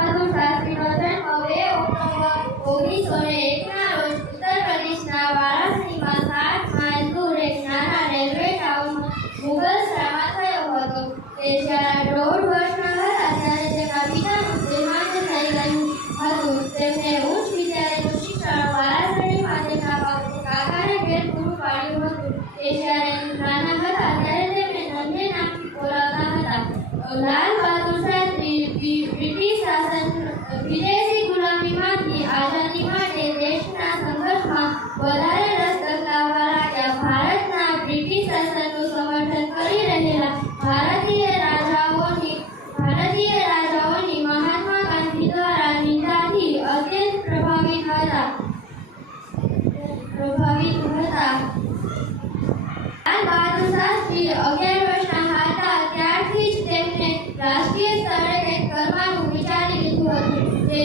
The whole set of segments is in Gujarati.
બહાદુર શાસ્ત્રીનો જન્મ બે ઓક્ટોબર ઓગણીસો ને એકના રોજ ઉત્તર પ્રદેશના વારાણસીમાં સાત માઇલ દૂર એક નાના રેલવે ટાઉનમાં મુગલ શાળામાં થયો હતો. તે જ્યારે હતા પ્રભાવિત હતા. લાલ બહાદુર શાસ્ત્રી અગિયાર વર્ષના હતા. ત્યારથી જ તેમને રાષ્ટ્રીય સ્તરે કરવાનું વિચારી લીધું હતું. તે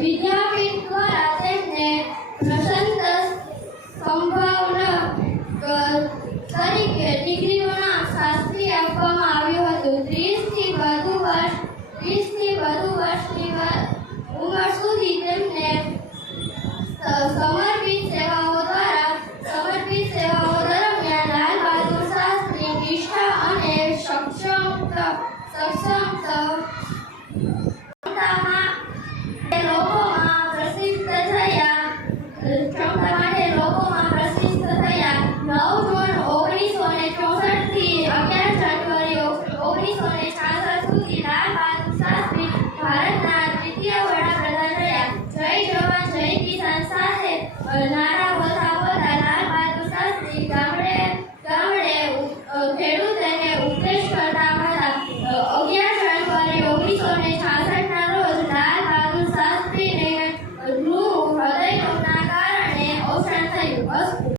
વિદ્યાપીઠ દ્વારા તેમને પ્રશંત સંભાવના તરીકે ડિગ્રીઓના શાસ્ત્રી આપવામાં આવ્યું હતું. ત્રીસથી વધુ વર્ષ, ત્રીસથી વધુ વર્ષની ઉંમર સુધી તેમને સમર્પિત સેવાઓ દ્વારા, સમર્પિત સેવાઓ દરમિયાન લાલ બહાદુર શાસ્ત્રી, નિષ્ઠા અને સક્ષમ સક્ષમતામાં ઓગણીસો ને છાસઠ ભારતના દ્વિતીય વડાપ્રધાન રહ્યા. જય જવાન જય કિસાન સાથે લાલ